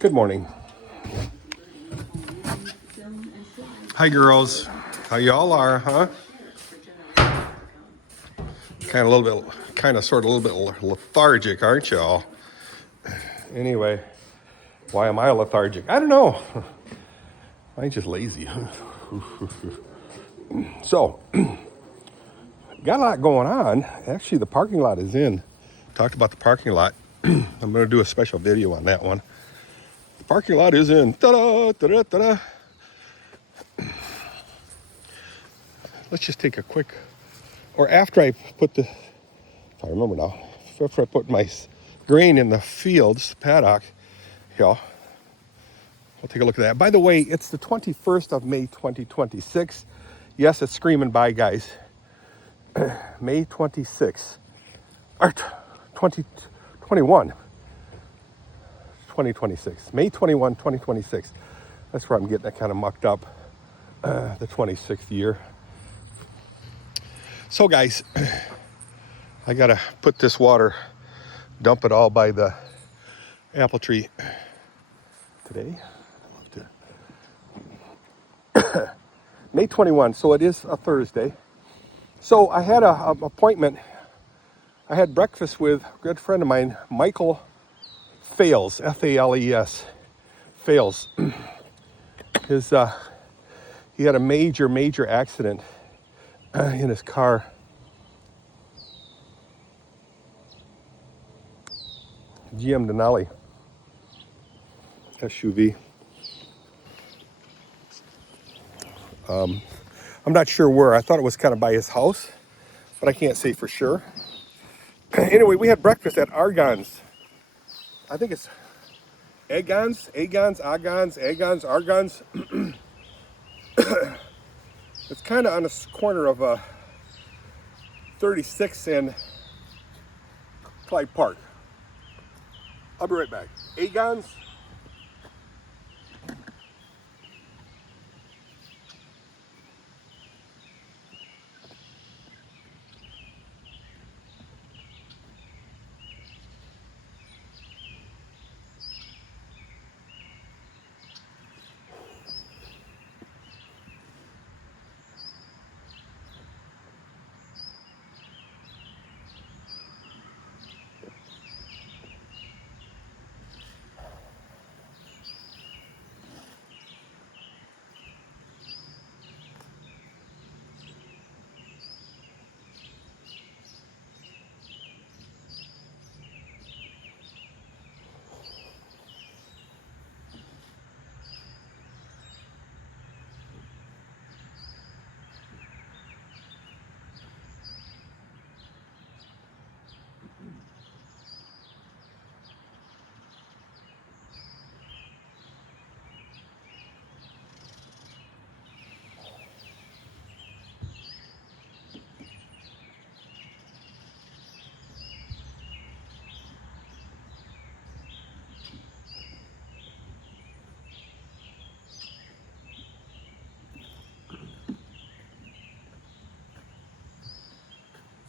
Good morning. Hi, girls. How y'all are, huh? Kind of a little bit, sort of a little bit lethargic, aren't y'all? Anyway, why am I lethargic? I don't know. I'm just lazy. So, got a lot going on. Actually, the parking lot is in. Talked about the parking lot. I'm going to do a special video on that one. The parking lot is in. Ta-da, ta-da, ta-da. Let's just take a quick, or after I put the, if I remember now, after I put my grain in the fields, paddock, yeah, we'll take a look at that. By the way, it's the 21st of May, 2026. Yes, it's screaming by, guys. May 26th, or 2021, 2026. May 21, 2026. That's where I'm getting that kind of mucked up, the 26th year. So, guys, I got to put this water, dump it all by the apple tree today. May 21, so it is a Thursday. So I had an appointment. I had breakfast with a good friend of mine, Michael Fales, F-A-L-E-S, Fales. He had a major accident in his car. GM Denali, SUV. I'm not sure where. I thought it was kind of by his house, but I can't say for sure. Anyway, we had breakfast at Argon's. I think it's Agons, Argon's. It's kind of on the corner of 36th and Clyde Park. I'll be right back. Agons.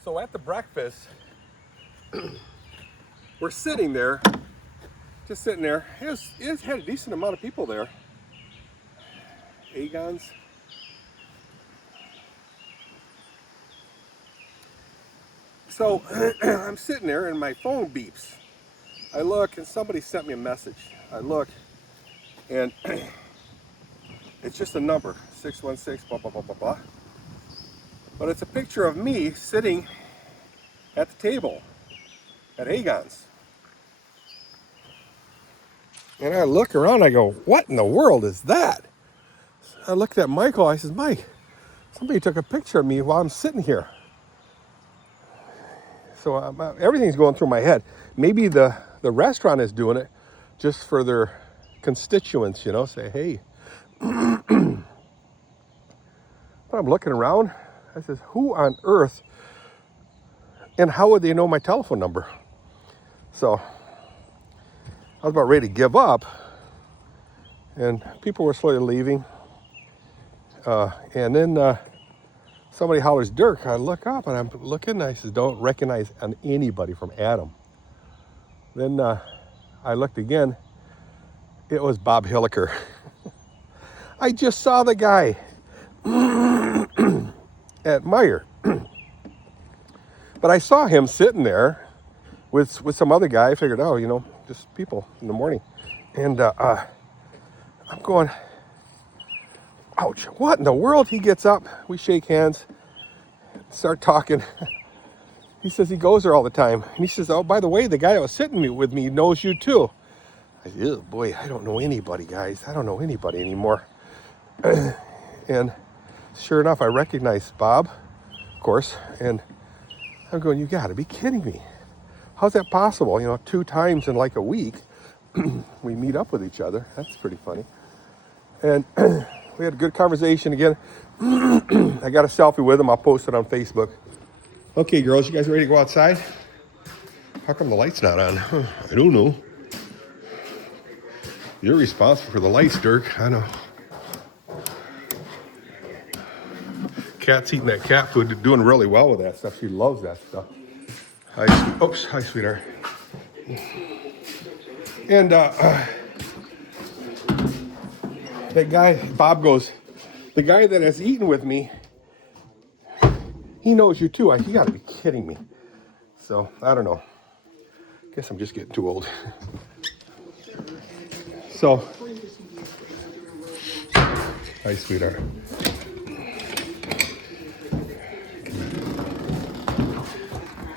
So at the breakfast, we're sitting there, just sitting there. It had a decent amount of people there. Agons. So I'm sitting there and my phone beeps. I look and somebody sent me a message. I look and it's just a number, 616, blah, blah, blah, blah, blah. But it's a picture of me sitting at the table at Agon's. And I look around, I go, what in the world is that? I looked at Michael, I said, Mike, somebody took a picture of me while I'm sitting here. So everything's going through my head. Maybe the restaurant is doing it just for their constituents, you know, say, hey. But I'm looking around, I says, who on earth, and how would they know my telephone number? So I was about ready to give up, and people were slowly leaving. And then somebody hollers, Dirk. I look up and I'm looking, and I says, don't recognize anybody from Adam. Then I looked again, It was Bob Hilliker. I just saw the guy at Meyer. But I saw him sitting there with some other guy. I figured, oh, you know, just people in the morning. And I'm going, ouch, what in the world? He gets up, we shake hands, start talking. He says he goes there all the time. And he says, oh, by the way, the guy that was sitting with me knows you too. I said, oh boy, I don't know anybody, guys. I don't know anybody anymore. And sure enough, I recognized Bob, of course, and I'm going, you gotta be kidding me. How's that possible? You know, 2 times in like a week, we meet up with each other. That's pretty funny. And we had a good conversation again. I got a selfie with him. I'll post it on Facebook. Okay, girls, you guys ready to go outside? How come the light's not on? I don't know. You're responsible for the lights, Dirk. I know. Cat's eating that cat food, doing really well with that stuff. She loves that stuff. Hi, sweetheart. And that guy, Bob goes, the guy that has eaten with me, he knows you too. You gotta be kidding me. So, I don't know. Guess I'm just getting too old. So, hi, sweetheart.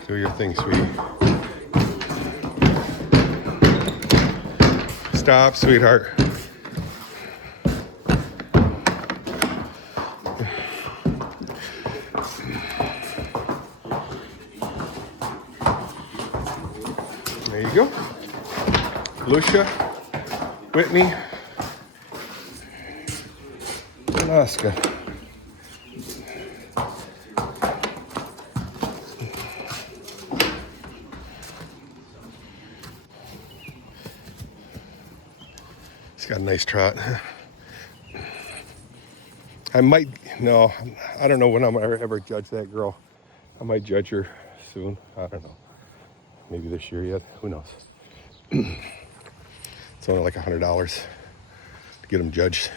Do your thing, sweetie. Stop, sweetheart. There you go. Lucia, Whitney, and Oscar. He's got a nice trot. I don't know when I'm ever judge that girl. I might judge her soon. I don't know. Maybe this year yet. Who knows? It's only like $100 to get them judged.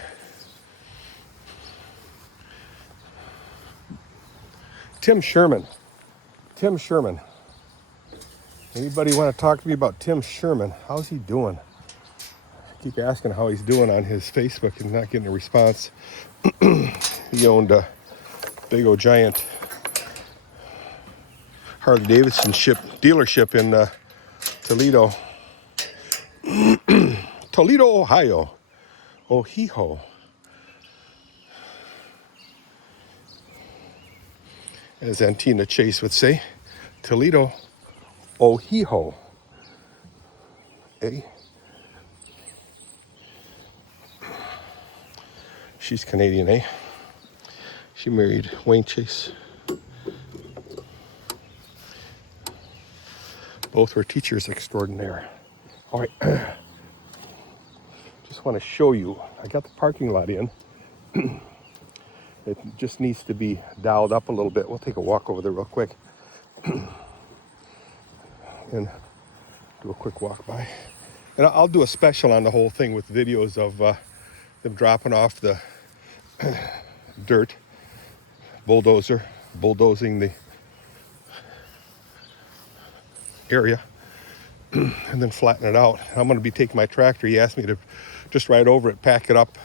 Tim Sherman. Anybody want to talk to me about Tim Sherman? How's he doing? I keep asking how he's doing on his Facebook and not getting a response. He owned a big old giant Harley Davidson dealership in Toledo, Ohio. Ohio. As Antina Chase would say, Toledo, Ohio. Eh? She's Canadian, eh? She married Wayne Chase. Both were teachers extraordinaire. All right. Just want to show you. I got the parking lot in. It just needs to be dialed up a little bit. We'll take a walk over there real quick. And do a quick walk by. And I'll do a special on the whole thing with videos of them dropping off the dirt, bulldozing the area, and then flatten it out. I'm going to be taking my tractor. He asked me to just ride over it, pack it up.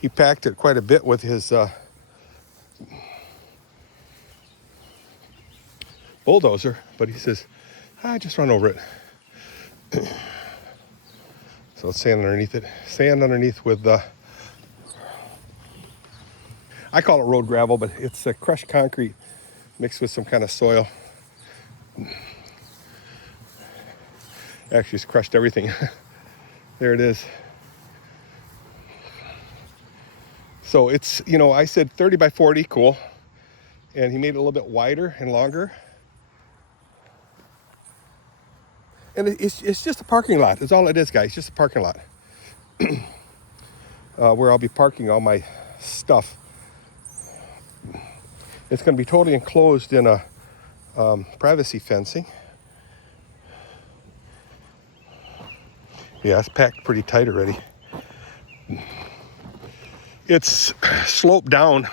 He packed it quite a bit with his bulldozer, but he says, just run over it. So it's sand underneath it. Sand underneath with I call it road gravel, but it's crushed concrete mixed with some kind of soil. Actually, it's crushed everything. There it is. So it's, I said 30 by 40, cool. And he made it a little bit wider and longer. And it's just a parking lot. That's all it is, guys. Just a parking lot. Where I'll be parking all my stuff. It's going to be totally enclosed in a privacy fencing. Yeah, it's packed pretty tight already. it's sloped down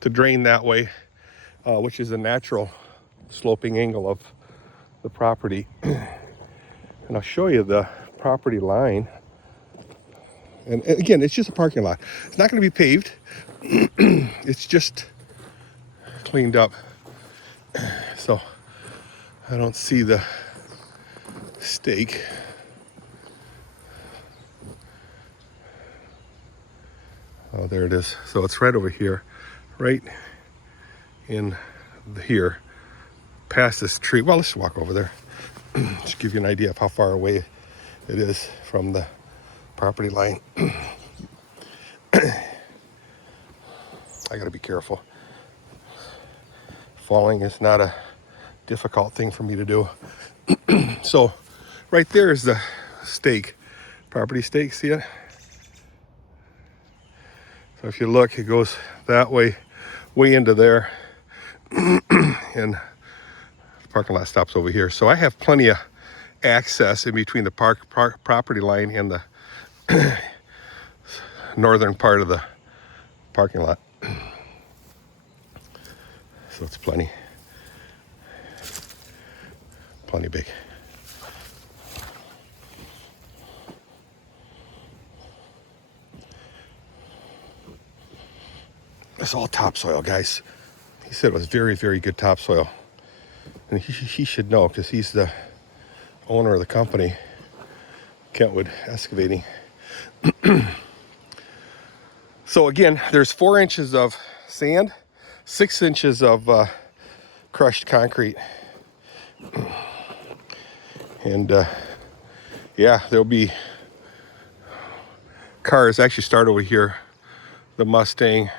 to drain that way, which is a natural sloping angle of the property. And I'll show you the property line. And again, it's just a parking lot. It's not going to be paved. It's just cleaned up. So I don't see the stake. Oh, there it is. So it's right over here, right in here, past this tree. Well, let's walk over there. Just give you an idea of how far away it is from the property line. I gotta be careful. Falling is not a difficult thing for me to do. So right there is the stake, property stake, see it? So if you look, it goes that way into there. And the parking lot stops over here. So I have plenty of access in between the property line and the northern part of the parking lot. So it's plenty big. It's all topsoil, guys. He said it was very, very good topsoil. And he should know, because he's the owner of the company, Kentwood Excavating. So again, there's 4 inches of sand, 6 inches of crushed concrete. And yeah, there'll be cars actually start over here. The Mustang,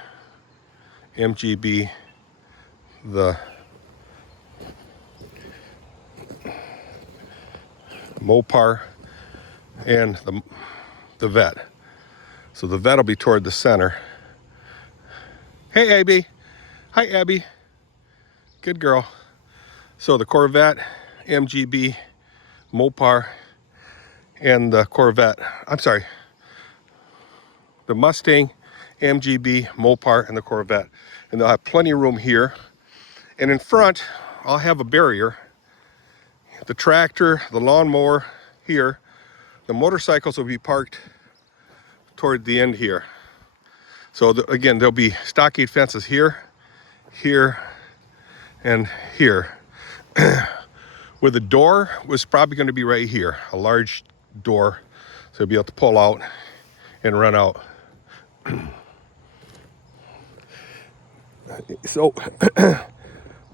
MGB, the Mopar, and the vet. So the vet will be toward the center. Hey, Abby. Hi, Abby. Good girl. So the Corvette, MGB, Mopar, and the Corvette. I'm sorry. The Mustang, MGB, Mopar, and the Corvette. And they'll have plenty of room here. And in front, I'll have a barrier. The tractor, the lawnmower here. The motorcycles will be parked toward the end here. So again, there'll be stockade fences here, here, and here. Where the door was probably going to be right here, a large door, so you'll be able to pull out and run out. So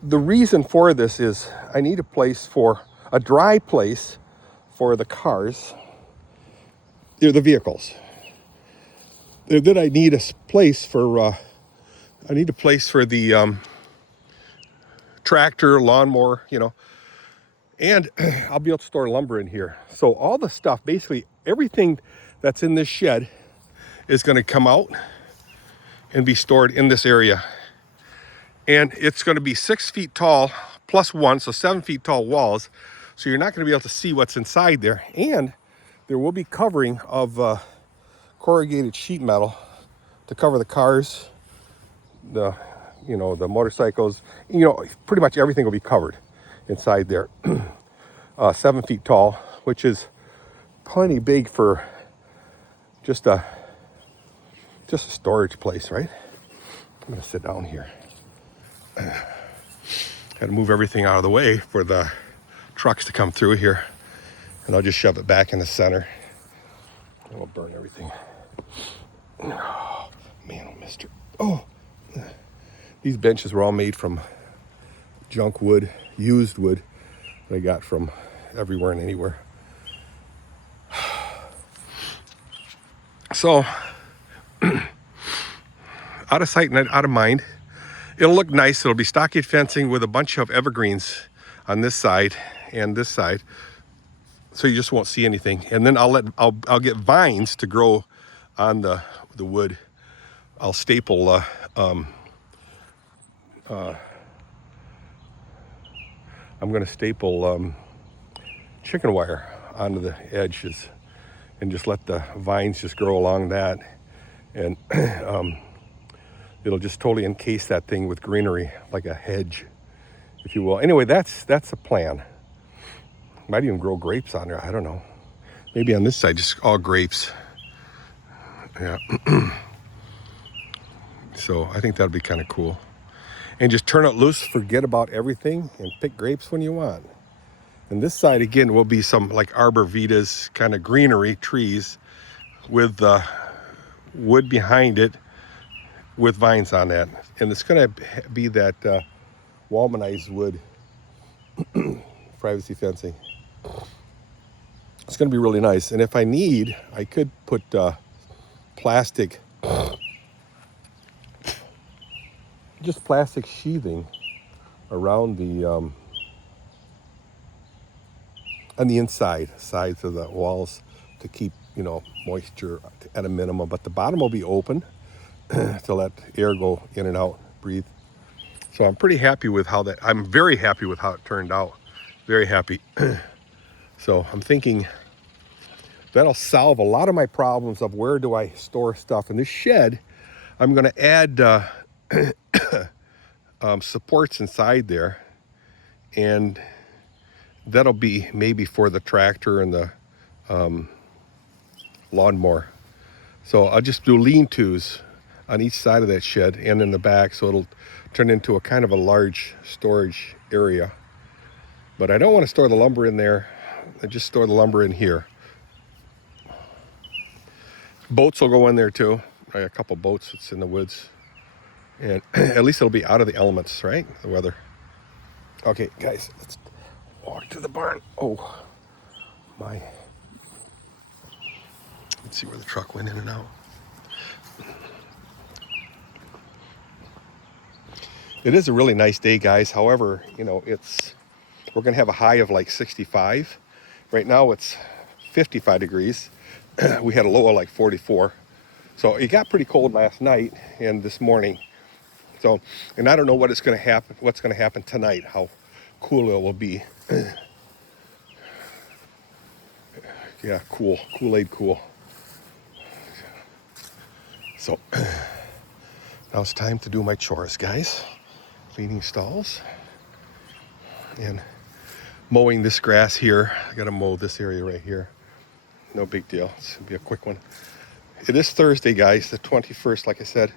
the reason for this is I need a dry place for the cars, the vehicles. Then I need a place for the tractor, lawnmower, and I'll be able to store lumber in here. So all the stuff, basically everything that's in this shed is going to come out and be stored in this area. And it's going to be 6 feet tall plus 1, so 7 feet tall walls. So you're not going to be able to see what's inside there. And there will be covering of corrugated sheet metal to cover the cars, the motorcycles. Pretty much everything will be covered inside there. 7 feet tall, which is plenty big for just a storage place, right? I'm gonna sit down here. Got to move everything out of the way for the trucks to come through here, and I'll just shove it back in the center. And we'll burn everything. Oh man, oh mister. Oh, these benches were all made from junk wood, used wood that I got from everywhere and anywhere. So out of sight and out of mind. It'll look nice. It'll be stockade fencing with a bunch of evergreens on this side and this side, so you just won't see anything. And then I'll get vines to grow on the wood. I'll staple I'm going to staple chicken wire onto the edges and just let the vines just grow along that. And it'll just totally encase that thing with greenery, like a hedge, if you will. Anyway, that's a plan. Might even grow grapes on there. I don't know. Maybe on this side, just all grapes. Yeah. So I think that'd be kind of cool. And just turn it loose, forget about everything, and pick grapes when you want. And this side, again, will be some like arborvitaes, kind of greenery, trees, with the wood behind it, with vines on that. And it's going to be that Walmanized wood privacy fencing. It's going to be really nice. And if I need, I could put plastic, just plastic sheathing around the on the sides of the walls to keep, you know, moisture at a minimum. But the bottom will be open to let air go in and out, breathe. So I'm pretty happy with how that, I'm very happy with how it turned out. Very happy. So I'm thinking that'll solve a lot of my problems of where do I store stuff. In this shed, I'm going to add supports inside there, and that'll be maybe for the tractor and the lawnmower. So I'll just do lean-tos on each side of that shed and in the back, so it'll turn into a kind of a large storage area. But I don't want to store the lumber in there. I just store the lumber in here. Boats will go in there too. I got a couple boats that's in the woods. And at least it'll be out of the elements, right? The weather. Okay, guys, let's walk to the barn. Oh, my. Let's see where the truck went in and out. It is a really nice day, guys. However, you know, we're going to have a high of like 65. Right now it's 55 degrees. We had a low of like 44. So it got pretty cold last night and this morning. So, and I don't know what's going to happen tonight, how cool it will be. Yeah, cool. Kool-Aid cool. So now it's time to do my chores, guys. Cleaning stalls and mowing this grass here. I got to mow this area right here. No big deal. It's going to be a quick one. It is Thursday, guys, the 21st, like I said.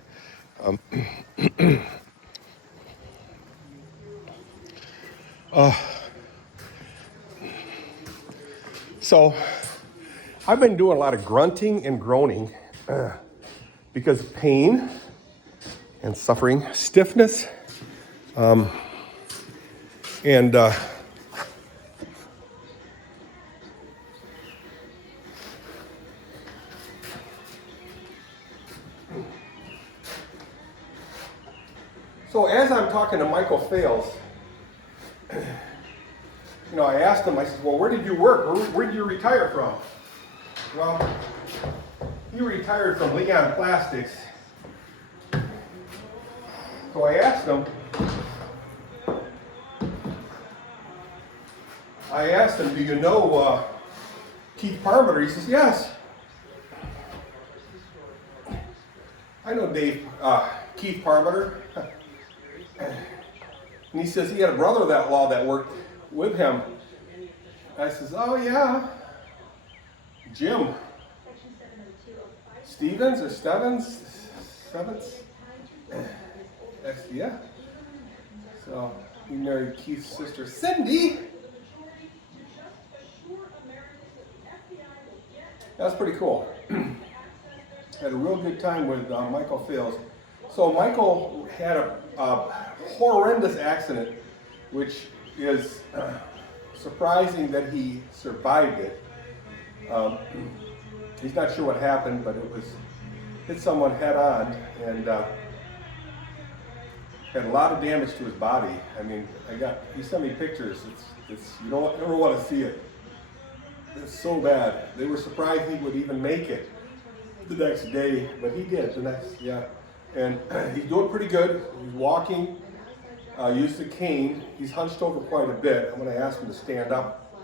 So I've been doing a lot of grunting and groaning because of pain and suffering, stiffness, and so as I'm talking to Michael Fales, you know, I asked him, I said, well, where did you work? Where did you retire from? Well, he retired from Leon Plastics. So I asked him, do you know Keith Parmenter? He says, yes. I know Keith Parmenter. And he says he had a brother-in-law that worked with him. I says, oh yeah, Jim Stevens or Stevens? Yeah. So he married Keith's sister Cindy. That's pretty cool. Had a real good time with Michael Fales. So Michael had a horrendous accident, which is surprising that he survived it. He's not sure what happened, but it was hit someone head on and had a lot of damage to his body. I mean, he sent me pictures. It's you don't ever want to see it. It's so bad. They were surprised he would even make it the next day, but he did yeah. And he's doing pretty good. He's walking, used a cane. He's hunched over quite a bit. I'm going to ask him to stand up,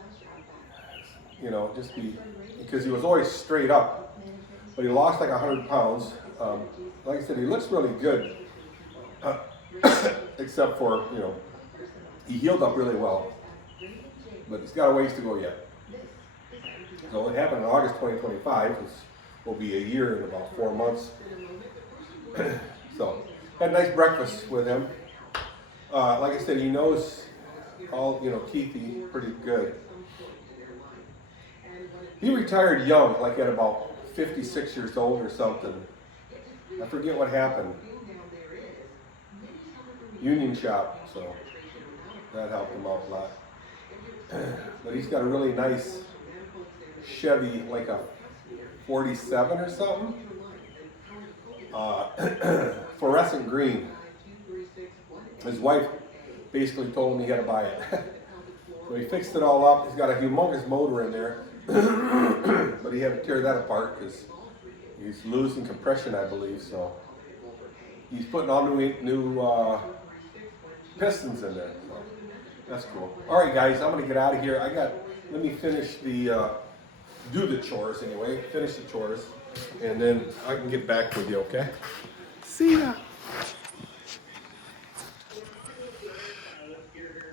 you know, because he was always straight up. But he lost like 100 pounds. Like I said, he looks really good, except for, you know, he healed up really well, but he's got a ways to go yet. So it happened in August 2025, which will be a year and about 4 months. So, had a nice breakfast with him. Like I said, he knows all, you know, Keithy pretty good. He retired young, like at about 56 years old or something. I forget what happened. Union shop, so that helped him out a lot. But he's got a really nice Chevy, like a 47 or something. Fluorescent green. His wife basically told him he had to buy it. So he fixed it all up. He's got a humongous motor in there. But he had to tear that apart because he's losing compression, I believe. So he's putting all new pistons in there. So that's cool. All right, guys, I'm going to get out of here. Let me finish do the chores anyway. Finish the chores. And then I can get back with you, okay? See ya.